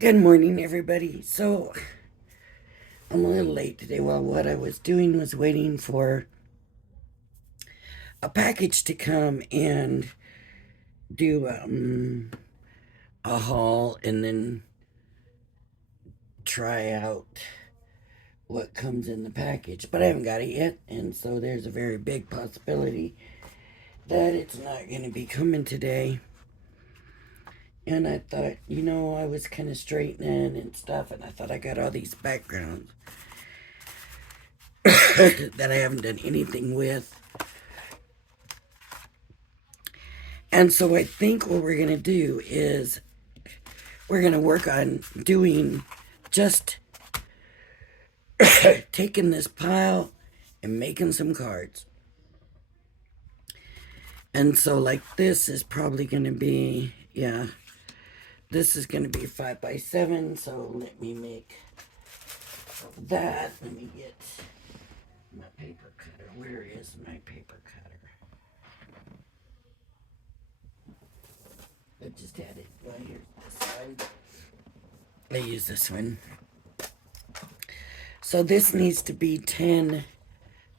Good morning, everybody. So, I'm a little late today. Well, what I was doing was waiting for a package to come and do a haul and then try out what comes in the package. But I haven't got it yet, and so there's a very big possibility that it's not going to be coming today. And I thought, I was kind of straightening and stuff, and I thought I got all these backgrounds that I haven't done anything with. And so I think what we're going to do is we're going to work on doing just taking this pile and making some cards. And so, like, this is probably going to be, yeah, this is going to be 5 by 7. So let me make that. Let me get my paper cutter. Where is my paper cutter? I just had it. Well, here's this one. I use this one. So this needs to be 10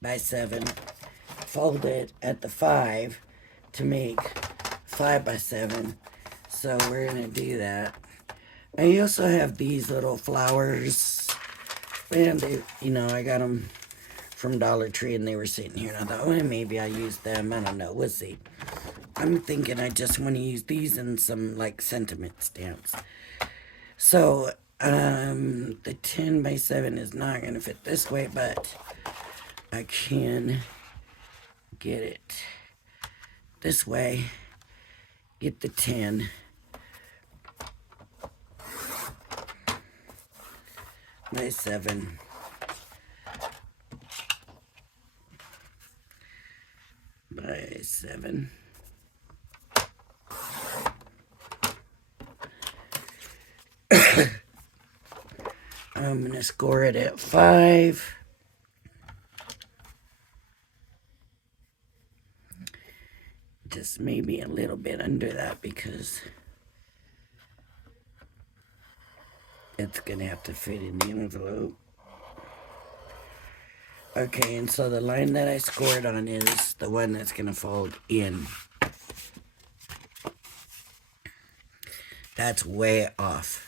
by 7, folded at the 5 to make 5 by 7. So we're gonna do that. I also have these little flowers, and I got them from Dollar Tree, and they were sitting here, and I thought, well, maybe I'll use them. I don't know. We'll see. I'm thinking I just want to use these and some like sentiment stamps. So the 10 by 7 is not gonna fit this way, but I can get it this way. Get the 10 by 7 by 7. I'm going to score it at 5. Just maybe a little bit under that because it's going to have to fit in the envelope. Okay, and so the line that I scored on is the one that's going to fold in. That's way off.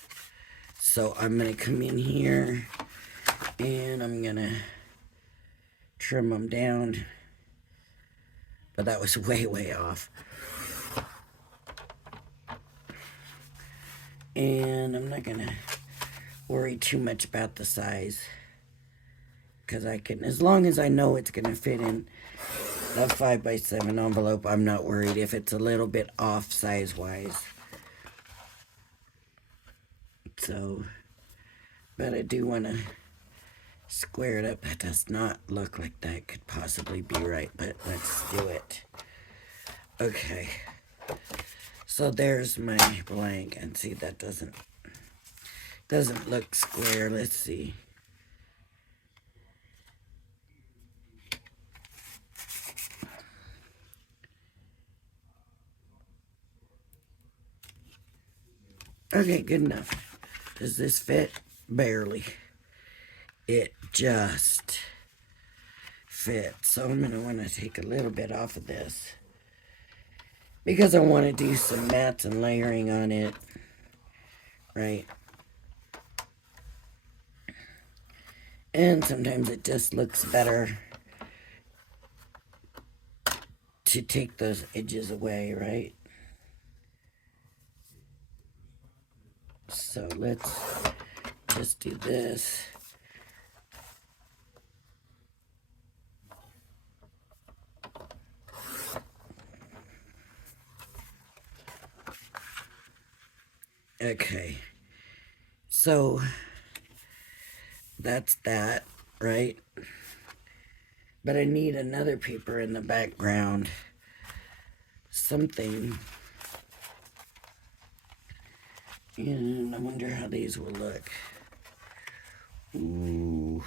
So I'm going to come in here and I'm going to trim them down. But that was way, way off. And I'm not going to worry too much about the size. Because I can, as long as I know it's going to fit in that 5 by 7 envelope, I'm not worried if it's a little bit off size-wise. So, but I do want to square it up. That does not look like that could possibly be right, but let's do it. Okay. So there's my blank, and see, that doesn't look square. Let's see. Okay, good enough. Does this fit? Barely. It just fits. So I'm going to want to take a little bit off of this because I want to do some mats and layering on it, right? And sometimes it just looks better to take those edges away, right? So let's just do this. Okay. So that's that, right? But I need another paper in the background. Something. And I wonder how these will look. Ooh.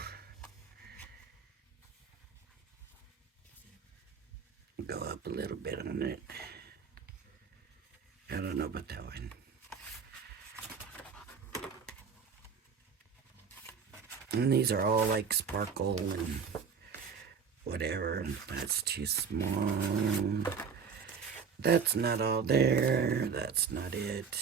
Go up a little bit on it. I don't know about that one. And these are all like sparkle and whatever. That's too small. That's not all there. That's not it.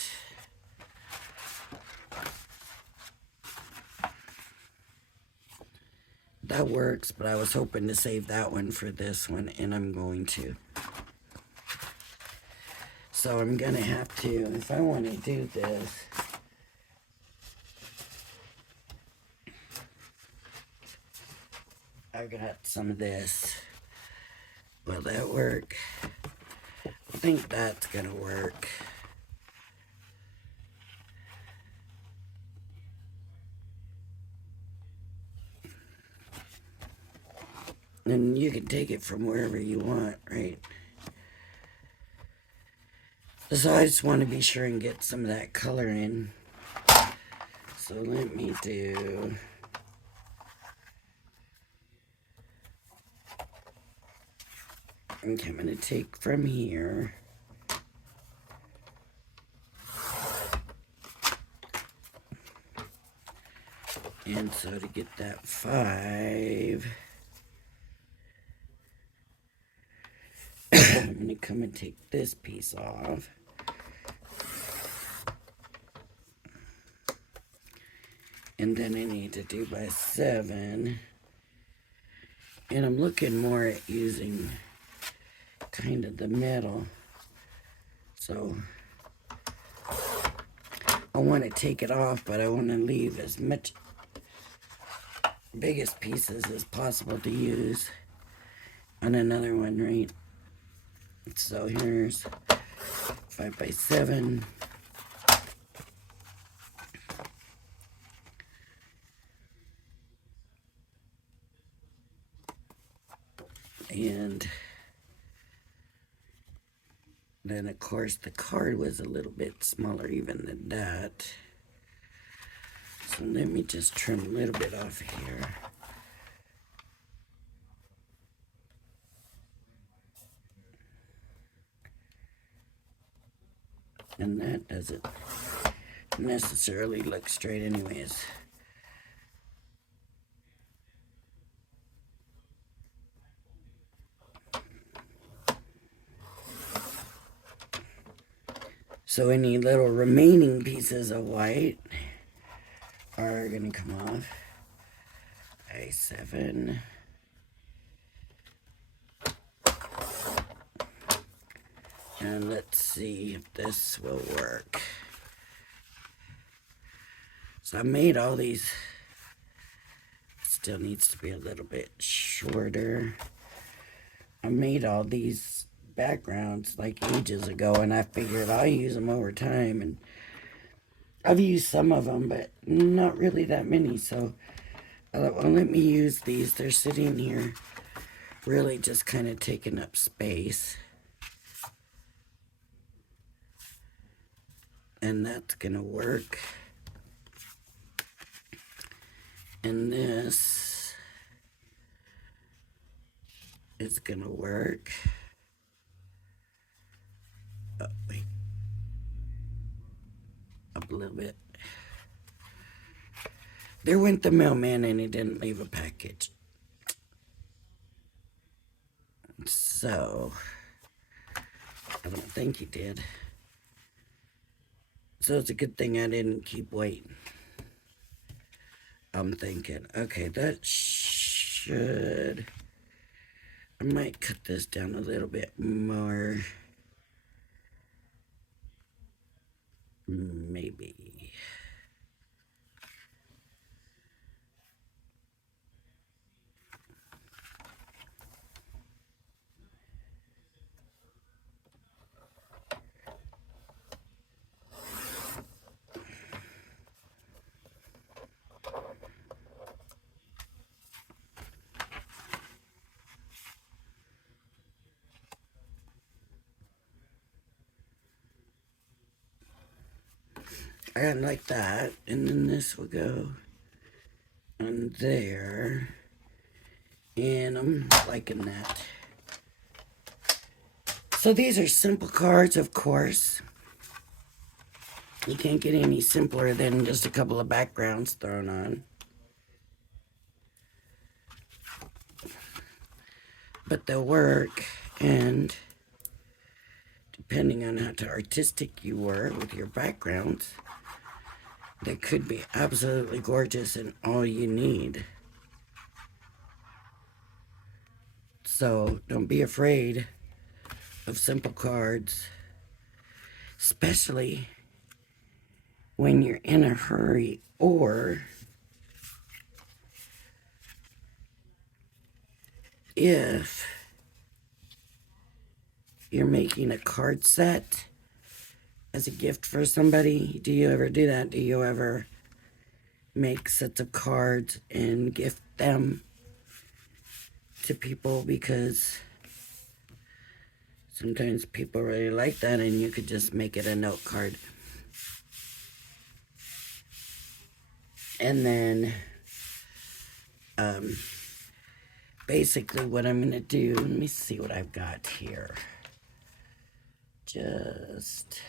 That works, but I was hoping to save that one for this one, and I'm going to. So I'm going to have to, if I want to do this, I've got some of this. Will that work? I think that's going to work. And you can take it from wherever you want, right? So I just want to be sure and get some of that color in. So let me do... Okay, I'm going to take from here. And so to get that 5, I'm going to come and take this piece off. And then I need to do by 7. And I'm looking more at using kind of the metal. So I want to take it off, but I want to leave as much biggest pieces as possible to use on another one, right? So here's 5 by 7. And then, of course, the card was a little bit smaller even than that. So let me just trim a little bit off here. And that doesn't necessarily look straight anyways. So any little remaining pieces of white are going to come off. A7. And let's see if this will work. So I made all these. Still needs to be a little bit shorter. I made all these backgrounds like ages ago, and I figured I'll use them over time, and I've used some of them, but not really that many. So I thought, well, let me use these. They're sitting here really just kind of taking up space, and that's gonna work. And this is gonna work. Oh, wait. Up a little bit. There went the mailman, and he didn't leave a package. So, I don't think he did. So it's a good thing I didn't keep waiting. I'm thinking, okay, that should... I might cut this down a little bit more. Maybe. I got like that, and then this will go on there, and I'm liking that. So these are simple cards, of course. You can't get any simpler than just a couple of backgrounds thrown on. but they'll work. And depending on how artistic you were with your backgrounds, they could be absolutely gorgeous and all you need. So don't be afraid of simple cards, especially when you're in a hurry or if you're making a card set as a gift for somebody. Do you ever do that? Do you ever make sets of cards and gift them to people? Because sometimes people really like that, and you could just make it a note card. And then basically what I'm going to do, let me see what I've got here. Just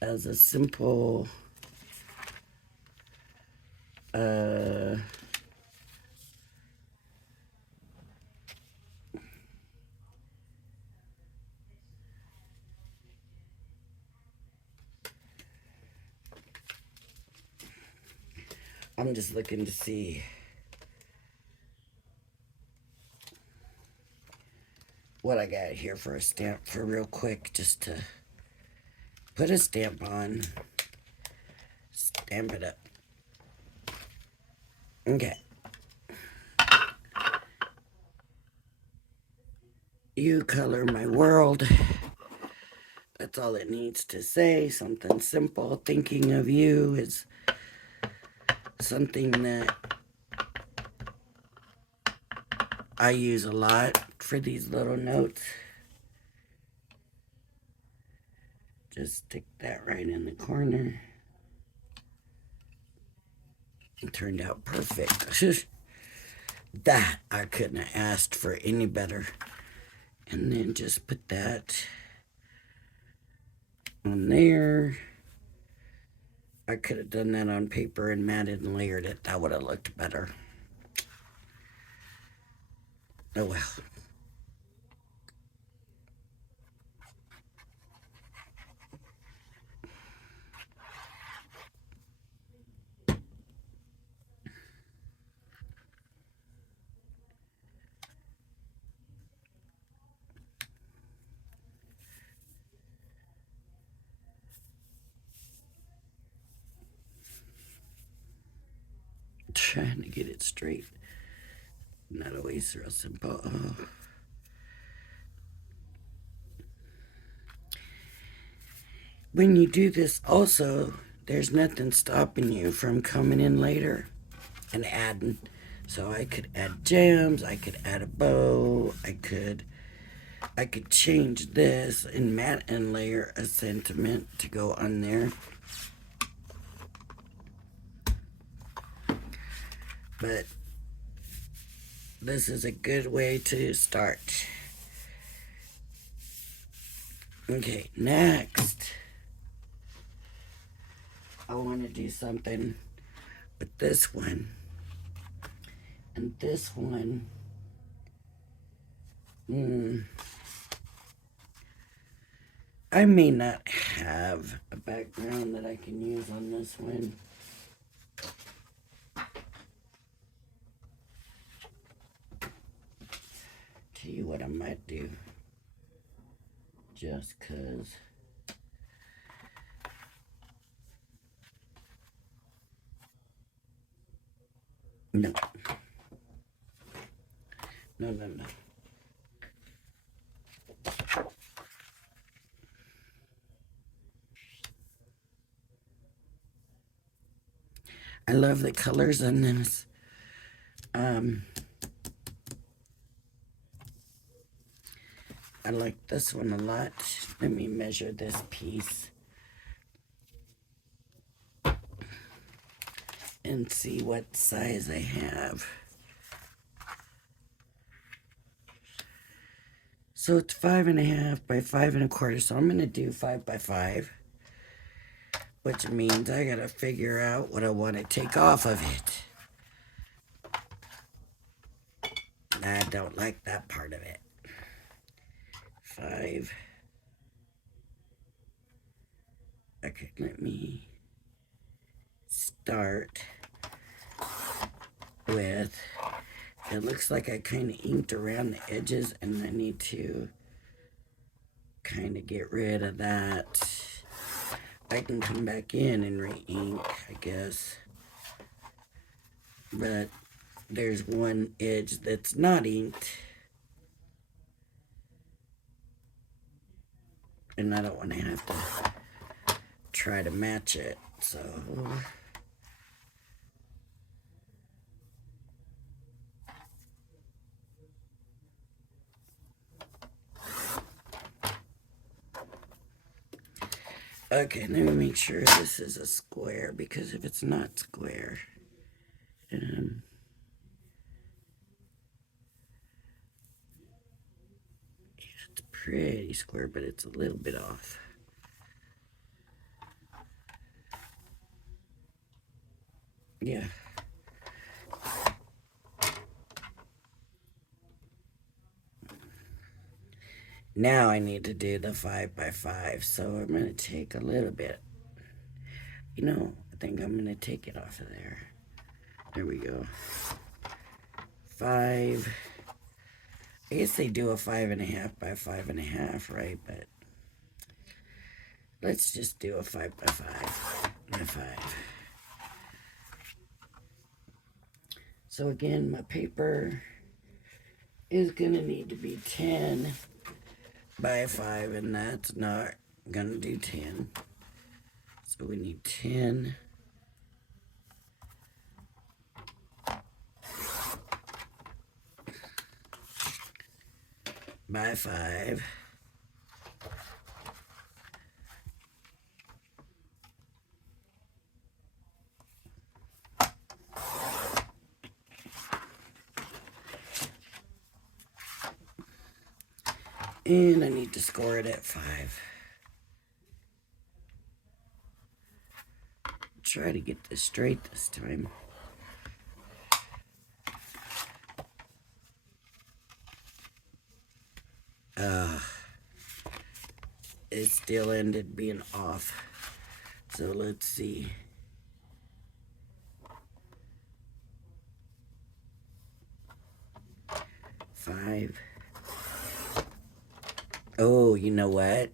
as a simple I'm just looking to see what I got here for a stamp for real quick, just to put a stamp on, stamp it up. Okay. You color my world. That's all it needs to say. Something simple. Thinking of you is something that I use a lot for these little notes. Just stick that right in the corner. It turned out perfect. That I couldn't have asked for any better. And then just put that on there. I could have done that on paper and matted and layered it. That would have looked better. Oh well. Trying to get it straight. Not always real simple. When you do this also, there's nothing stopping you from coming in later and adding. So I could add gems, I could add a bow, I could change this and matte and layer a sentiment to go on there. But this is a good way to start. Okay, next, I want to do something with this one. And this one, I may not have a background that I can use on this one. Tell you what I might do. Just cause. No. No. I love the colors on this. I like this one a lot. Let me measure this piece and see what size I have. So it's 5.5 by 5 1/4. So I'm gonna do 5 by 5, which means I gotta figure out what I want to take off of it. I don't like that part of it. 5. Okay, let me start with, it looks like I kind of inked around the edges, and I need to kind of get rid of that. I can come back in and re-ink, I guess. But there's one edge that's not inked, and I don't want to have to try to match it, so okay, let me make sure this is a square, because if it's not square, it's pretty square, but it's a little bit off. Yeah. Now I need to do the 5x5, so I'm going to take a little bit. You know, I think I'm going to take it off of there. There we go. 5. I guess they do a 5.5 by 5.5, right? But let's just do a 5x5 by 5. So again, my paper is going to need to be 10 by 5, and that's not going to do 10. So we need 10 by 5. And I need to score it at 5. Try to get this straight this time. It still ended being off. So let's see. Five. Oh, you know what?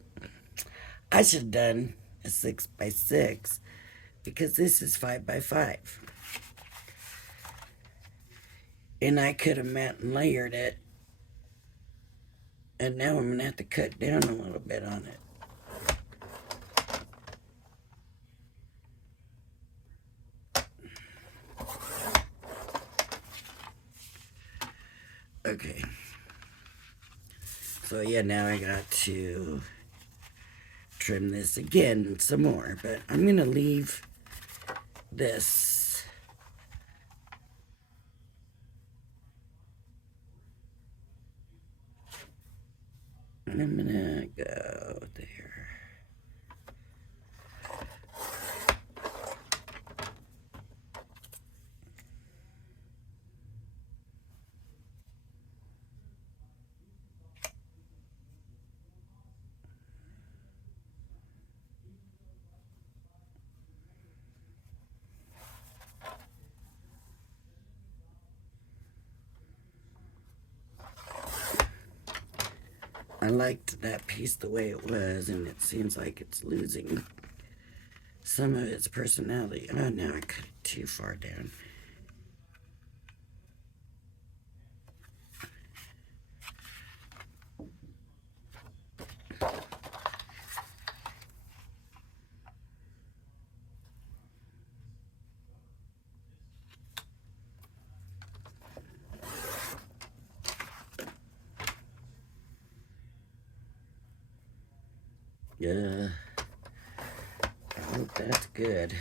I should have done a 6x6, because this is 5x5. And I could have met and layered it. And now I'm going to have to cut down a little bit on it. Okay. So yeah, now I got to trim this again some more. But I'm going to leave this. And I'm going to go there. I liked that piece the way it was, and it seems like it's losing some of its personality. Oh, now I cut it too far down. Yeah, I hope that's good.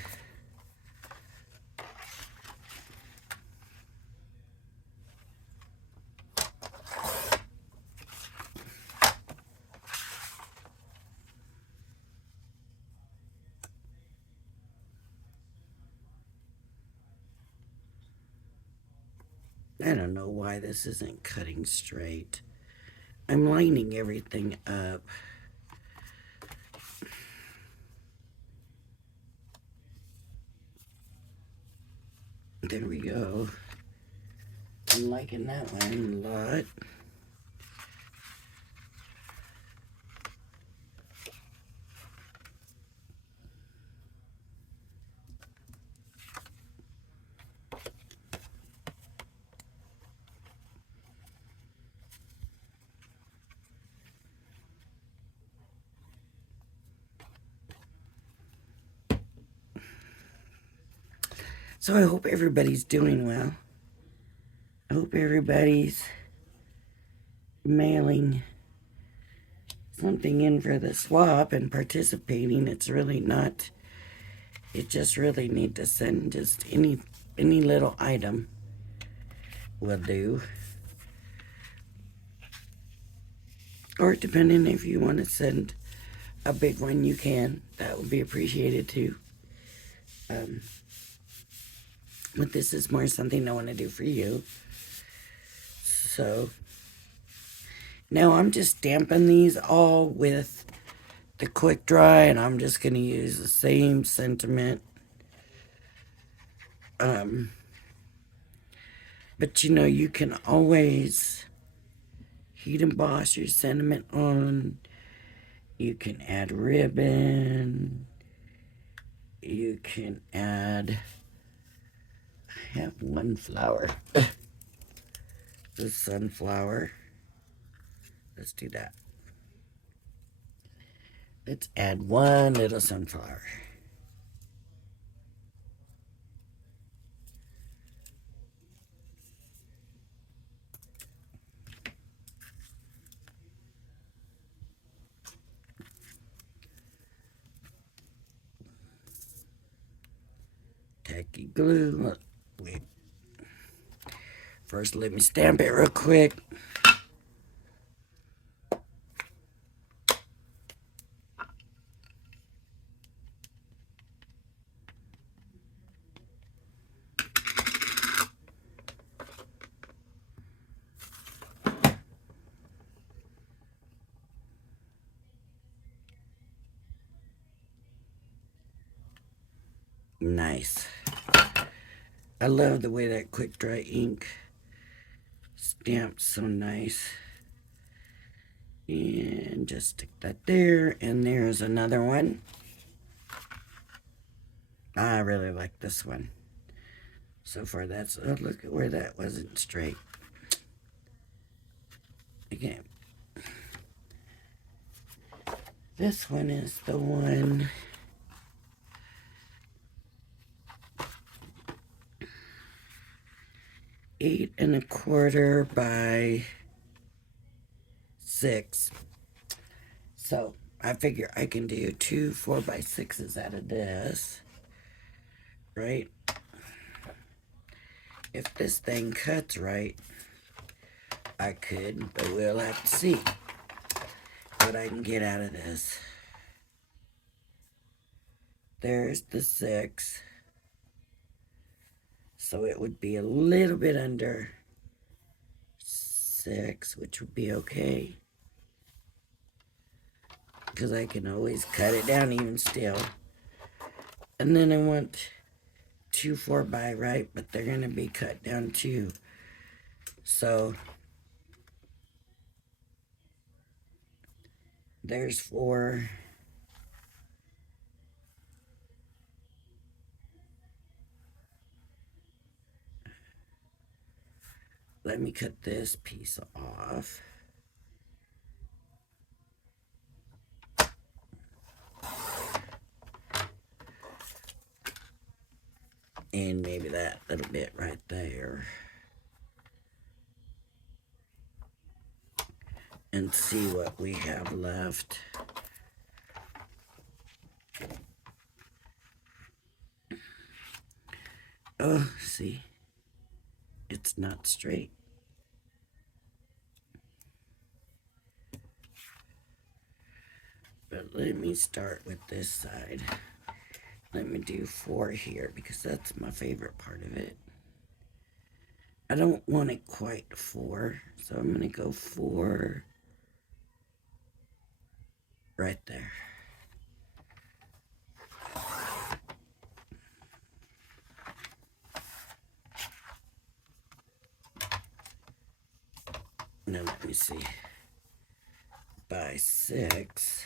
I don't know why this isn't cutting straight. I'm lining everything up. There we go. I'm liking that one a lot. So I hope everybody's doing well. I hope everybody's mailing something in for the swap and participating. It's really not, you just really need to send just any little item will do. Or depending if you want to send a big one, you can. That would be appreciated too. But this is more something I want to do for you. So now I'm just stamping these all with the quick dry, and I'm just going to use the same sentiment. But you know, you can always heat emboss your sentiment on. You can add ribbon. You can add, I have one flower. The sunflower. Let's do that. Let's add one little sunflower. Tacky glue. Wait. First, let me stamp it real quick. Nice. I love the way that quick dry ink stamps so nice. And just stick that there. And there's another one. I really like this one. So far, that's, oh, look at where that wasn't straight. Okay. This one is the one. Eight and a quarter by 6. So I figure I can do 2 4x6s out of this, right? If this thing cuts right, I could, but we'll have to see what I can get out of this. There's the 6. So it would be a little bit under 6, which would be okay. Because I can always cut it down even still. And then I want 2 4x, right? But they're going to be cut down too. So there's 4. Let me cut this piece off. And maybe that little bit right there. And see what we have left. Oh, see, it's not straight. But let me start with this side. Let me do 4 here because that's my favorite part of it. I don't want it quite 4, so I'm going to go 4 right there. Now let me see. By 6.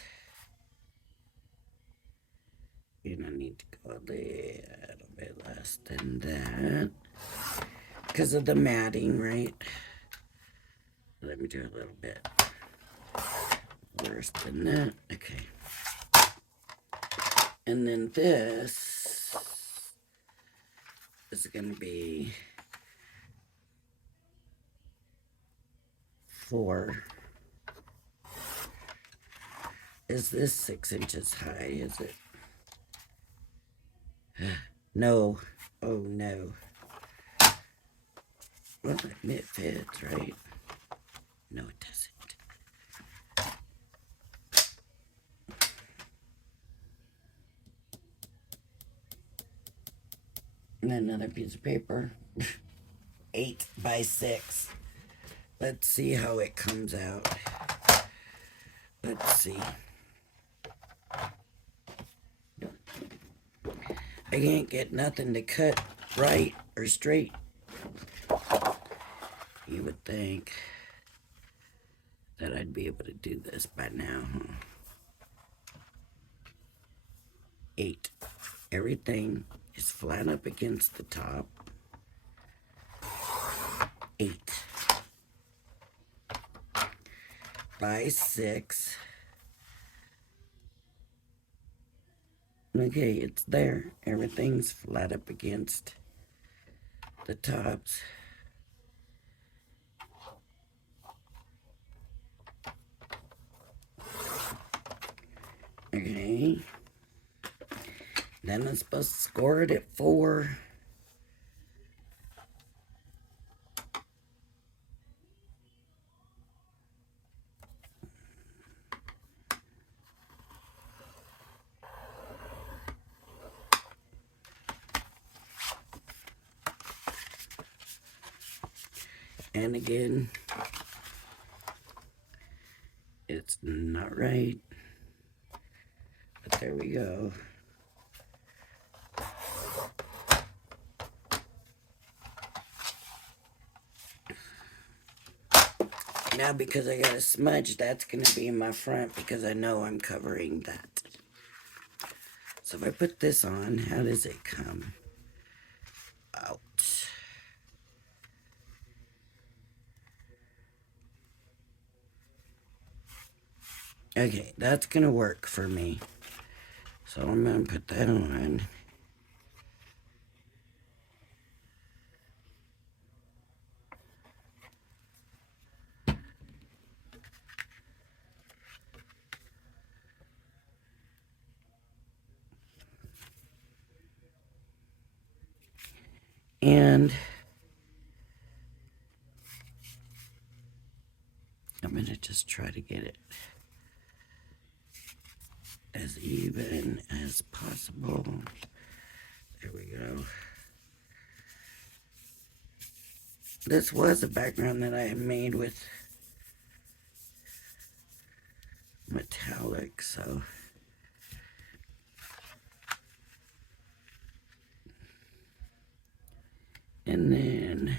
And I need to go a little bit less than that. Because of the matting, right? Let me do a little bit worse than that. Okay. And then this is going to be 4. Is this 6 inches high? Is it? No. Oh, no. Well, it fits, right? No, it doesn't. And another piece of paper. 8 by 6. Let's see how it comes out. Let's see. I can't get nothing to cut right or straight. You would think that I'd be able to do this by now, huh? 8. Everything is flat up against the top. 8 by 6. Okay, it's there. Everything's flat up against the tops. Okay. Then I'm supposed to score it at 4. And again, it's not right. But there we go. Now, because I got a smudge, that's going to be in my front because I know I'm covering that. So if I put this on, how does it come out? Okay, that's going to work for me. So I'm going to put that on. And I'm going to just try to get it as even as possible. There we go. This was a background that I had made with metallic, so and then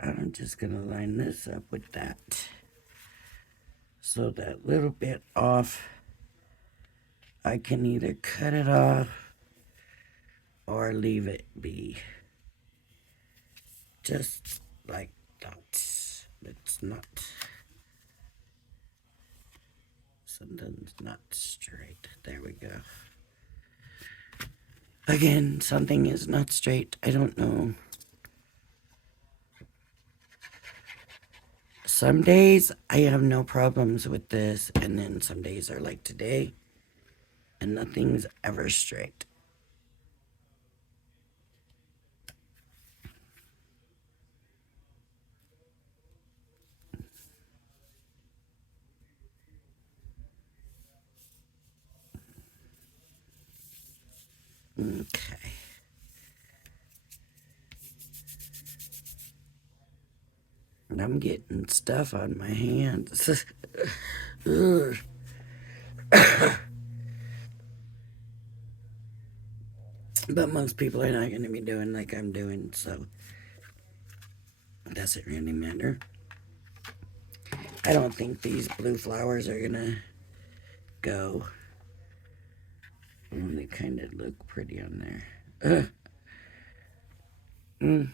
I'm just gonna line this up with that. So that little bit off, I can either cut it off or leave it be. Just like that. It's not, something's not straight. There we go. Again, something is not straight. I don't know. Some days I have no problems with this, and then some days are like today, and nothing's ever straight. Okay. And I'm getting stuff on my hands. Ugh. But most people are not going to be doing like I'm doing, so it doesn't really matter. I don't think these blue flowers are going to go. They kind of look pretty on there. Mm.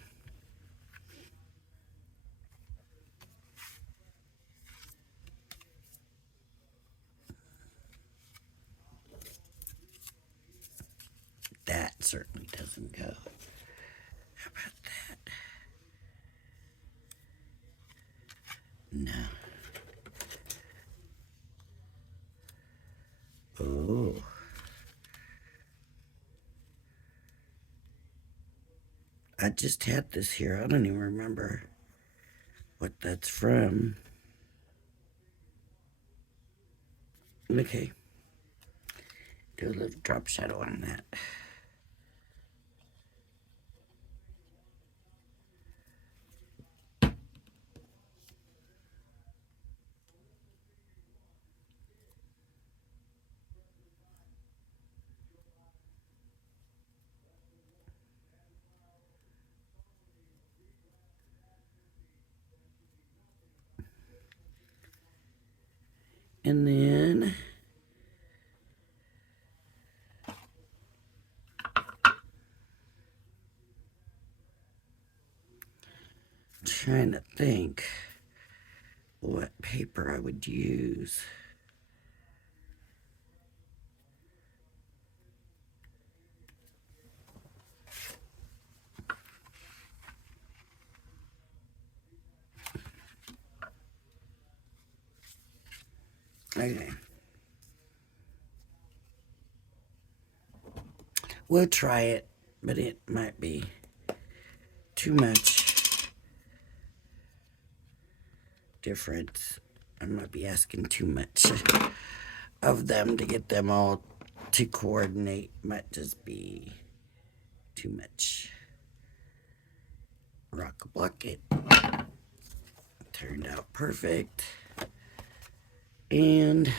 That certainly doesn't go. How about that? No. Oh. I just had this here. I don't even remember what that's from. Okay. Do a little drop shadow on that. And then trying to think what paper I would use. Okay. We'll try it, but it might be too much difference. I might be asking too much of them to get them all to coordinate. Might just be too much. Rock block it. Turned out perfect. And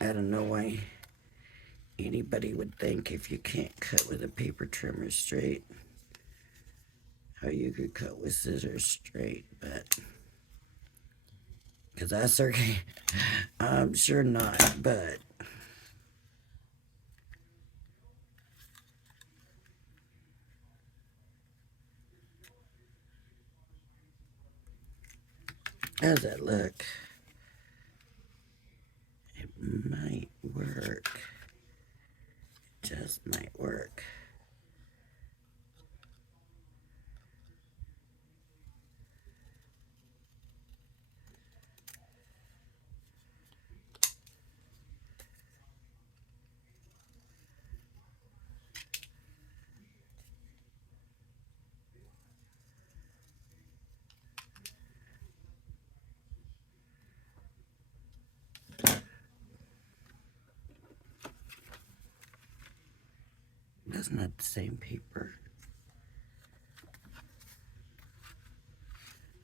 I don't know why anybody would think if you can't cut with a paper trimmer straight, how you could cut with scissors straight, but because I certainly, I'm sure not, but how does that look? It might work. It just might work. That's not the same paper.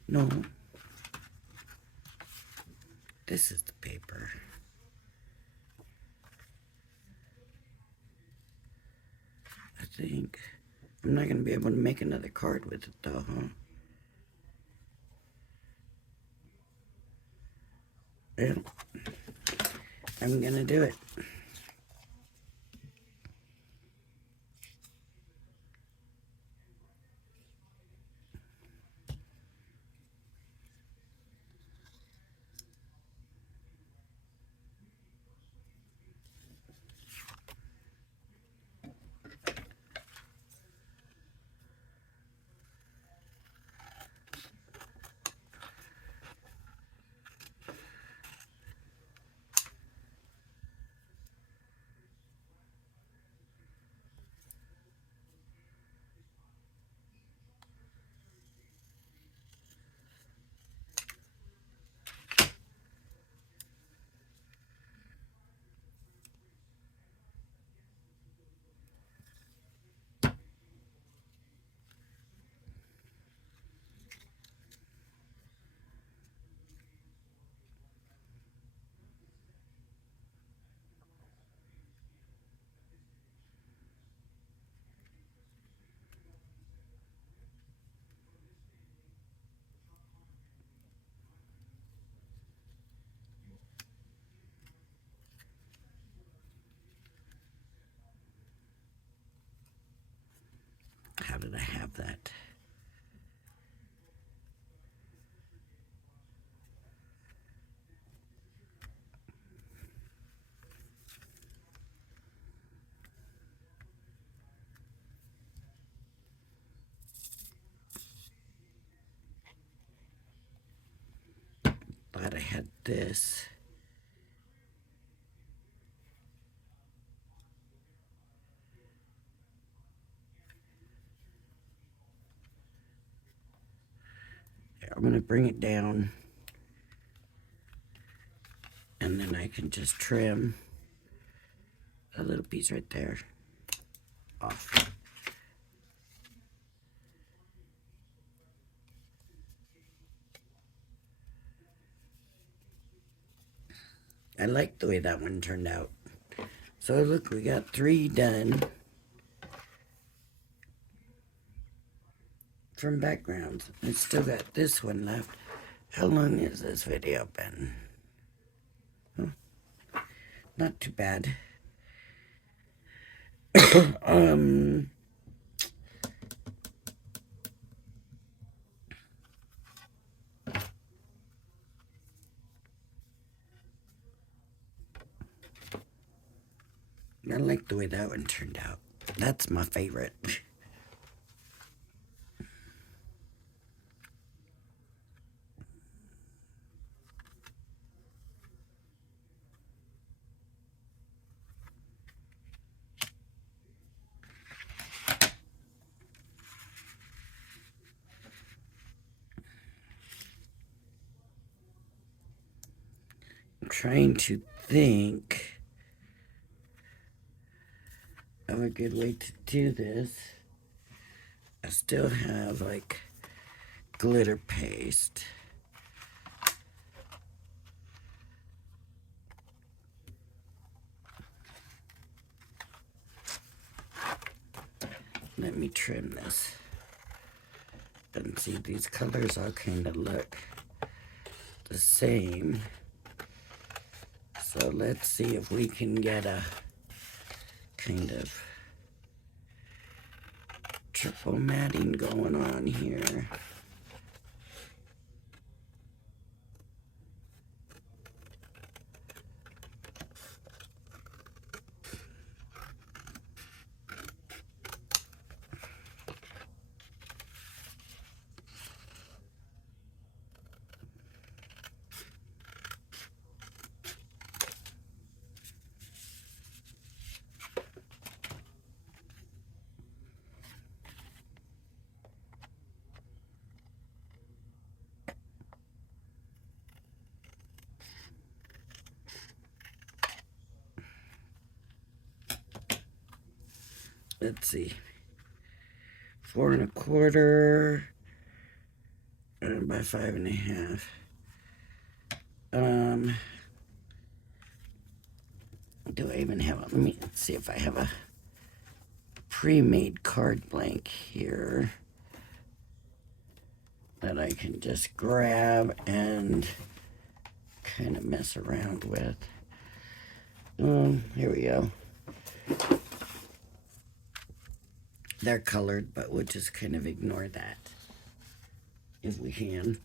No. This is the paper. I think. I'm not going to be able to make another card with it though, huh? Yeah. I'm going to do it. How did I have that? Thought I had this. I'm going to bring it down, and then I can just trim a little piece right there off. I like the way that one turned out. So look, we got 3 done from backgrounds. I still got this one left. How long has this video been? Not too bad. I like the way that one turned out. That's my favorite. I'm trying to think of a good way to do this. I still have like glitter paste. Let me trim this. And see, these colors all kind of look the same. So let's see if we can get a kind of triple matting going on here. Let's see, 4 1/4 by 5 1/2. Do I even have a, let me see if I have a pre-made card blank here that I can just grab and kind of mess around with. Here we go. They're colored, but we'll just kind of ignore that if we can.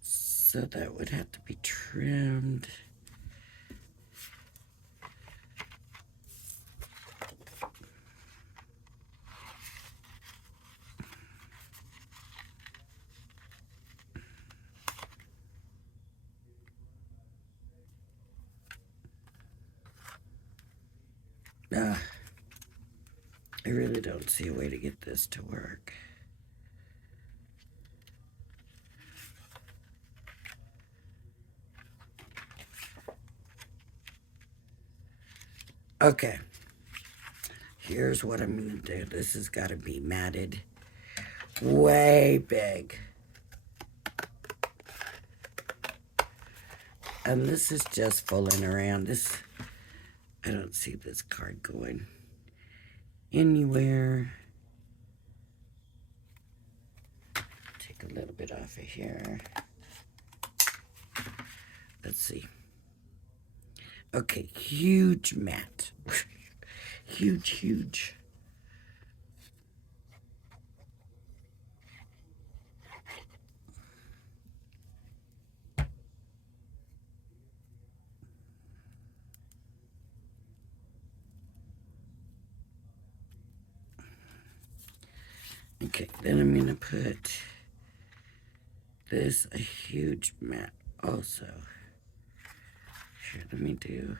So that would have to be trimmed. I really don't see a way to get this to work. Okay, here's what I'm gonna do. This has got to be matted way big. And this is just fooling around. This, I don't see this card going anywhere. Take a little bit off of here. Let's see. Okay, huge mat. Huge, huge. Okay, then I'm gonna put this a huge mat also. Here, let me do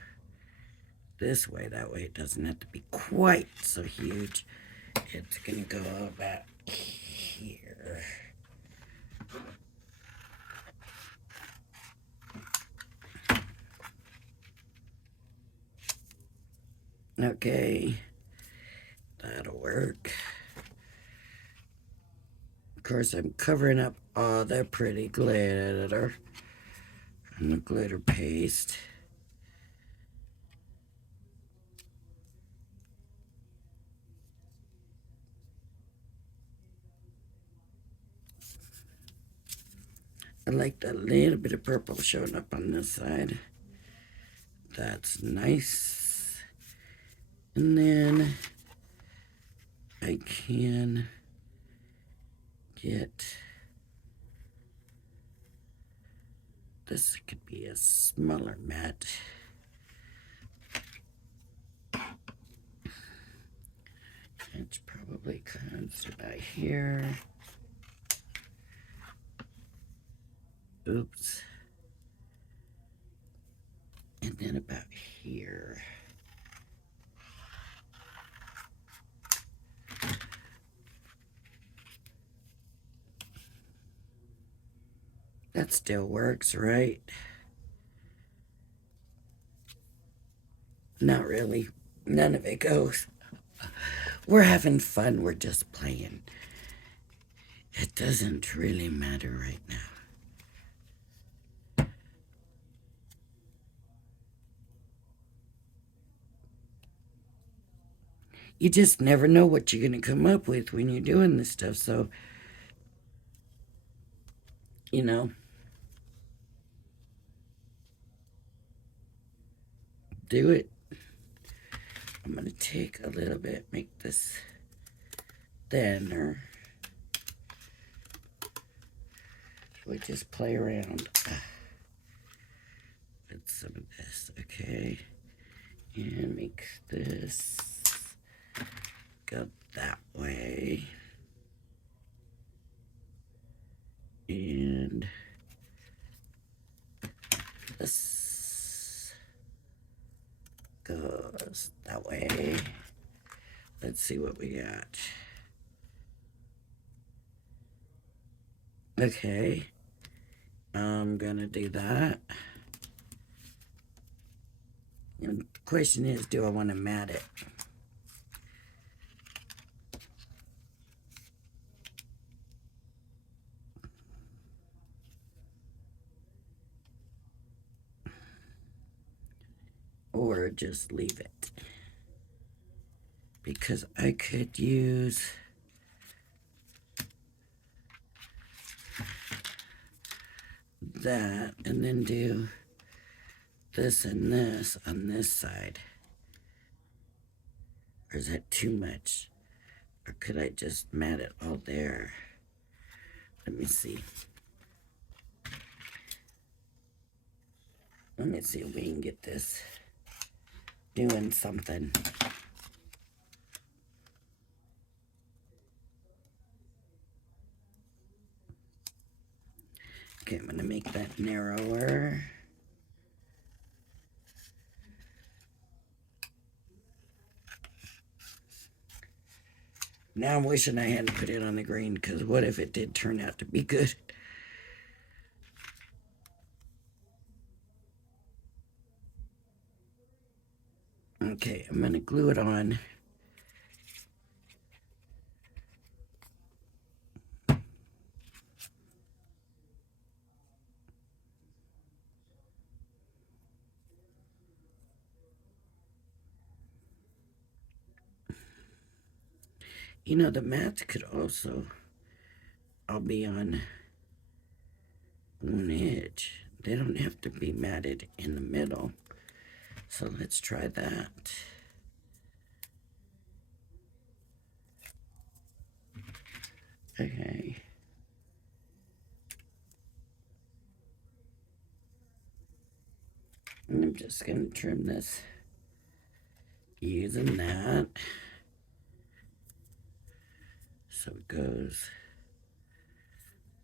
this way. That way it doesn't have to be quite so huge. It's gonna go about here. Okay, that'll work. Of course, I'm covering up all the pretty glitter and the glitter paste. I like that little bit of purple showing up on this side. That's nice. And then I can get, this could be a smaller mat. It probably comes about here. Oops. And then about here. That still works, right? Not really. None of it goes. We're having fun. We're just playing. It doesn't really matter right now. You just never know what you're going to come up with when you're doing this stuff. So, you know, do it. I'm going to take a little bit, make this thinner. We just play around with some of this, okay? And make this go that way. And this goes that way. Let's see what we got. Okay. I'm gonna do that. And the question is, do I want to mat it? Or just leave it? Because I could use that and then do this and this on this side. Or is that too much? Or could I just mat it all there? Let me see. Let me see if we can get this doing something. Okay, I'm gonna make that narrower. Now I'm wishing I hadn't put it on the green, because what if it did turn out to be good? Okay, I'm gonna glue it on. You know, the mats could also all be on one edge. They don't have to be matted in the middle. So let's try that. Okay. And I'm just going to trim this using that. So it goes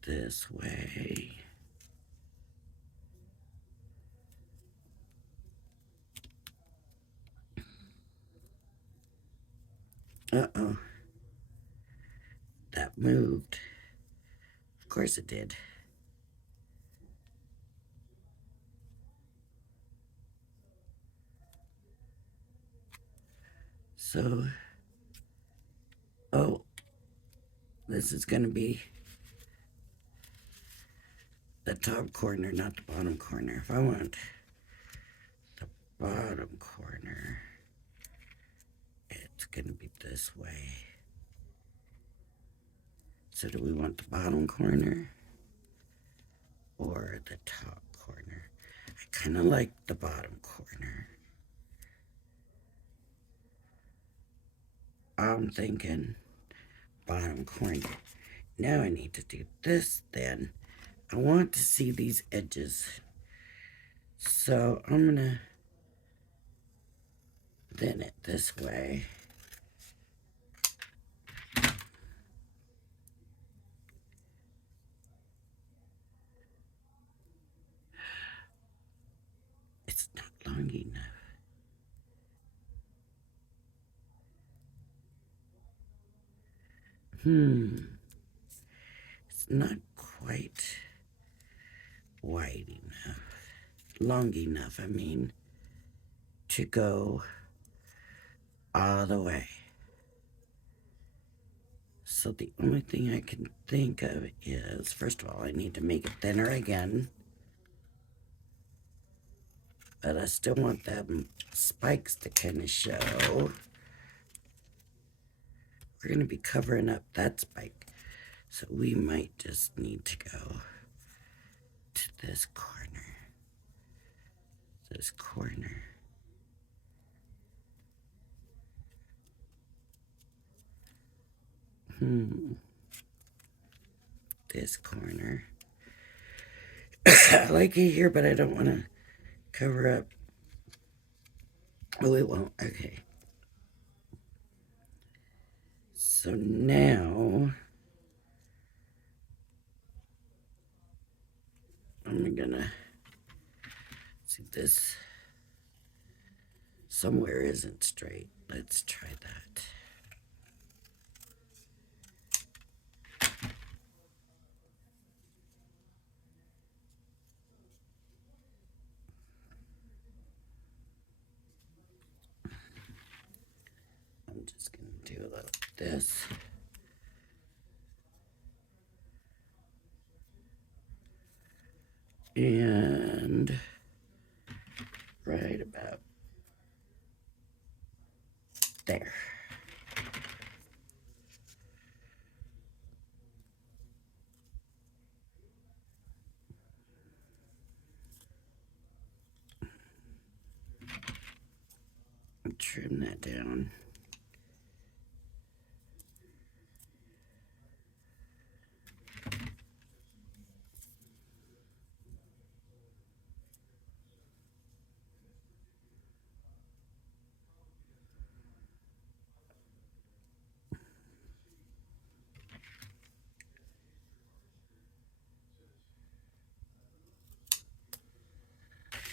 this way. Uh-oh. That moved. Of course it did. So, oh, this is going to be the top corner, not the bottom corner. If I want the bottom corner, it's going to be this way. So do we want the bottom corner or the top corner? I kind of like the bottom corner. I'm thinking bottom corner. Now I need to do this then. I want to see these edges. So I'm going to thin it this way. It's not long enough. It's not quite wide enough. Long enough, I mean, to go all the way. So the only thing I can think of is, first of all, I need to make it thinner again. But I still want them spikes to kind of show. We're going to be covering up that spike. So we might just need to go to this corner. This corner. This corner. I like it here, but I don't want to cover up. Oh, it won't. Okay. So now I'm gonna see this somewhere isn't straight. Let's try that. I'm just gonna do a little this. And right about there. Trim that down.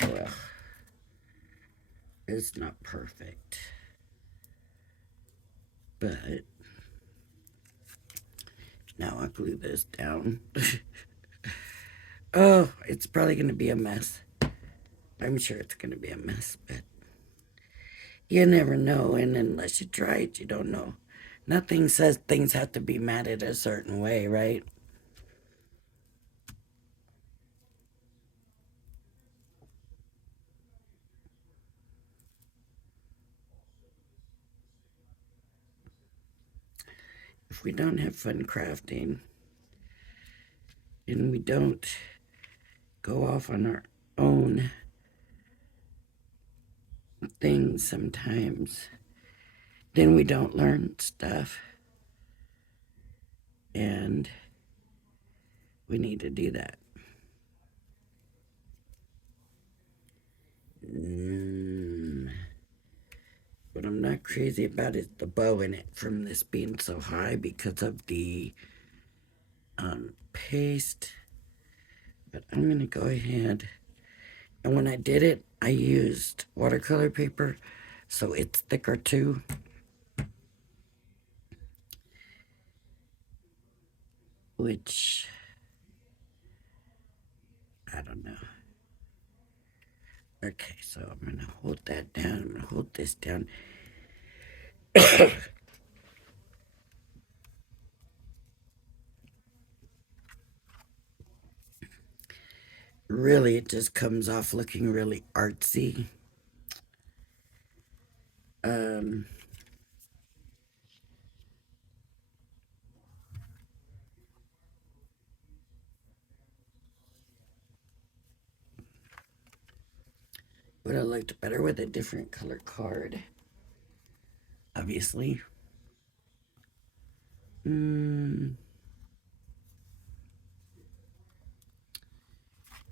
Well, it's not perfect, but now I'll glue this down. Oh, it's probably going to be a mess. I'm sure it's going to be a mess, but you never know, and unless you try it, you don't know. Nothing says things have to be matted a certain way, right? If we don't have fun crafting, and we don't go off on our own things sometimes. Then we don't learn stuff. And we need to do that. What I'm not crazy about is the bow in it from this being so high because of the paste. But I'm going to go ahead. And when I did it, I used watercolor paper, so it's thicker too. Which, I don't know. Okay, so I'm going to hold that down. I'm going to hold this down. Really, it just comes off looking really artsy. Would have looked better with a different color card, obviously. Would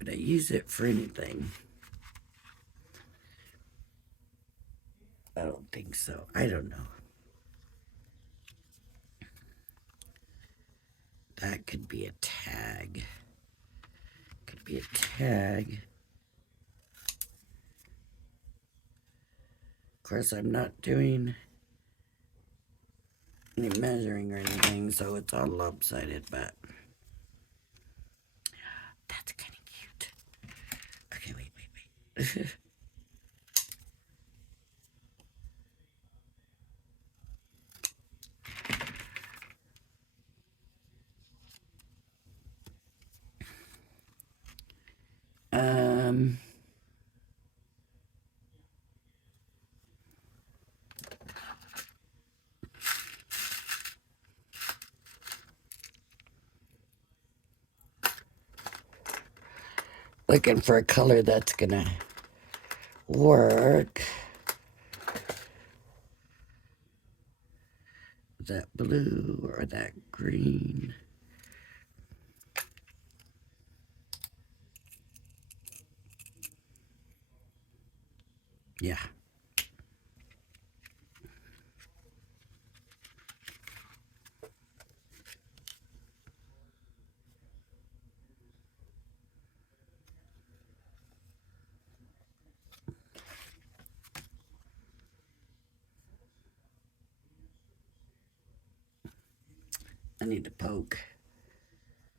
I use it for anything? I don't think so. I don't know. That could be a tag. Could be a tag. Of course, I'm not doing any measuring or anything, so it's all lopsided, but that's kind of cute. Okay, wait. Looking for a color that's gonna work. That blue or that green. Yeah. I need to poke.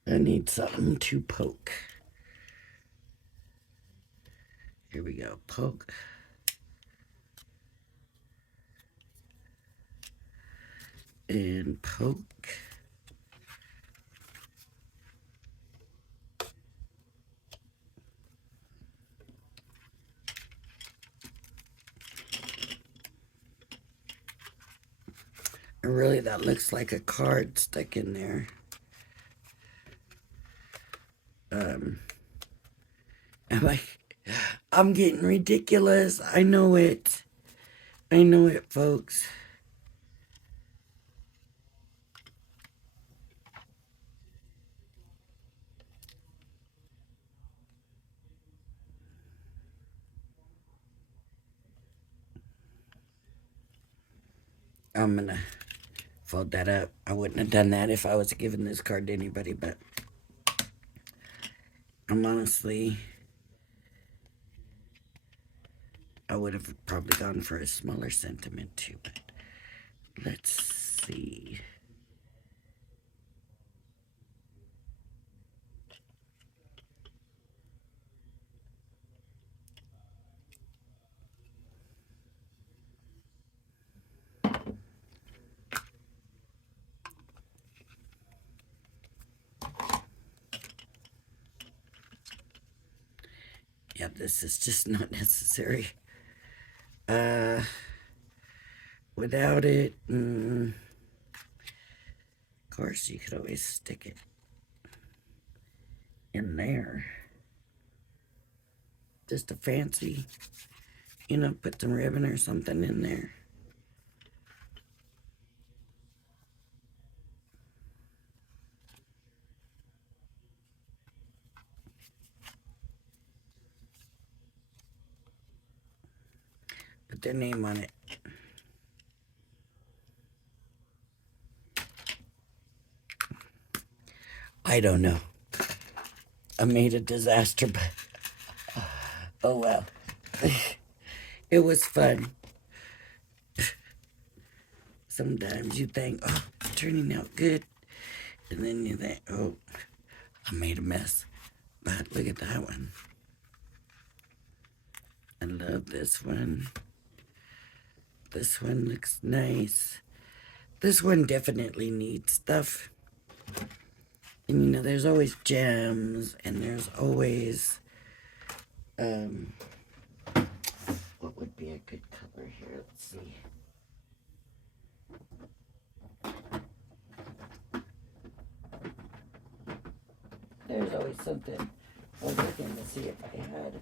I need something to poke. Here we go. Poke. And poke. And really, that looks like a card stuck in there. I'm getting ridiculous. I know it. I know it, folks. I'm gonna fold that up. I wouldn't have done that if I was giving this card to anybody, but I'm honestly, I would have probably gone for a smaller sentiment too, but let's see. Yeah, this is just not necessary. Without it, of course, you could always stick it in there. Just a fancy You know, put some ribbon or something in there. Put their name on it. I don't know. I made a disaster, but oh well. It was fun. Sometimes you think, oh, it's turning out good. And then you think, oh, I made a mess. But look at that one. I love this one. This one looks nice. This one definitely needs stuff. And you know, there's always gems, and there's always, what would be a good color here? Let's see. There's always something. I was looking to see if I had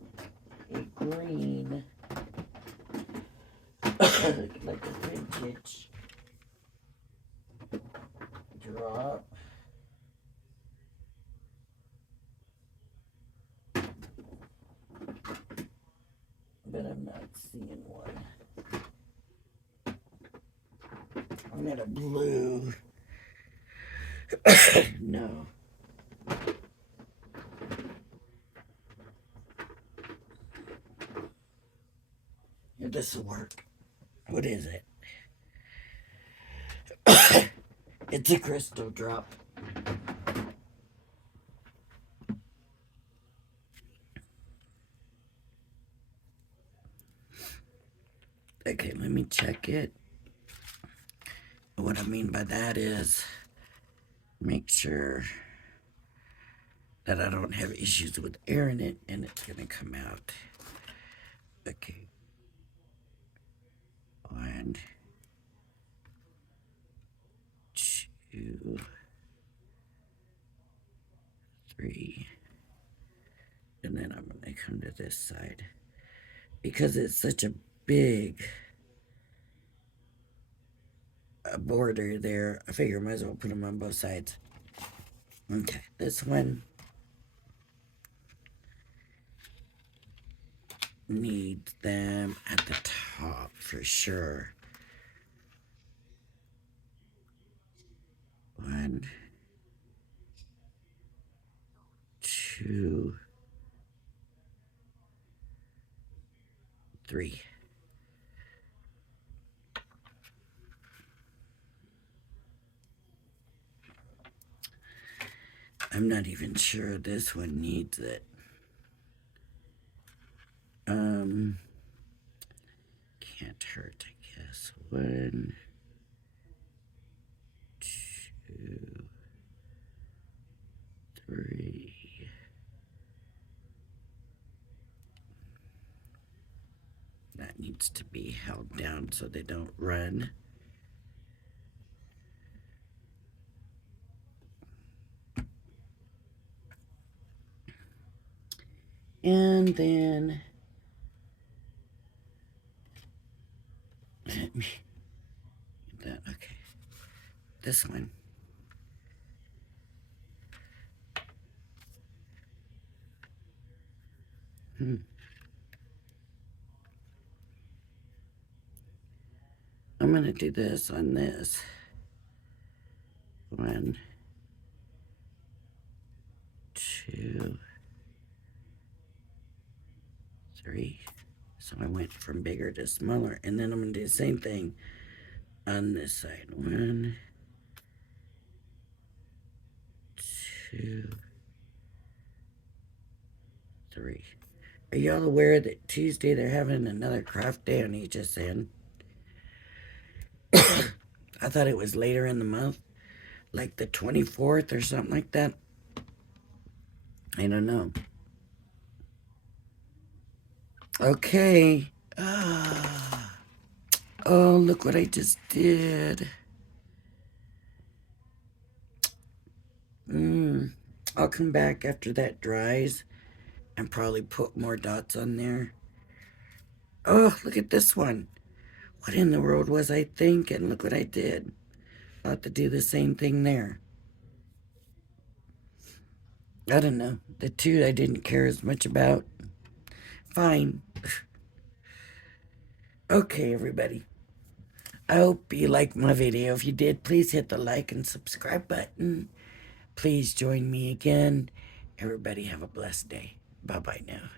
a green, like a vintage drop. But I'm not seeing one. I'm at a blue. No. Here, this will work. What is it? It's a crystal drop. Okay, let me check it. What I mean by that is make sure that I don't have issues with air in it and it's gonna come out. Okay. 1, 2, 3. And then I'm gonna come to this side. Because it's such a big border there, I figure I might as well put them on both sides. Okay, this one needs them at the top for sure. 1, 2, 3. I'm not even sure this one needs it. Can't hurt, I guess. 1, 2, 3. That needs to be held down so they don't run. And then let me get that. Okay, this one. I'm gonna do this on this. 1, 2, 3. So I went from bigger to smaller, and then I'm gonna do the same thing on this side. 1, 2, 3. Are y'all aware that Tuesday they're having another craft day on each end? I thought it was later in the month, like the 24th or something like that. I don't know. Okay. Oh, look what I just did. I'll come back after that dries and probably put more dots on there. Oh, look at this one. What in the world was I thinking? Look what I did. I'll have to do the same thing there. I don't know. The two I didn't care as much about. Fine. Okay, everybody. I hope you liked my video. If you did, please hit the like and subscribe button. Please join me again. Everybody have a blessed day. Bye-bye now.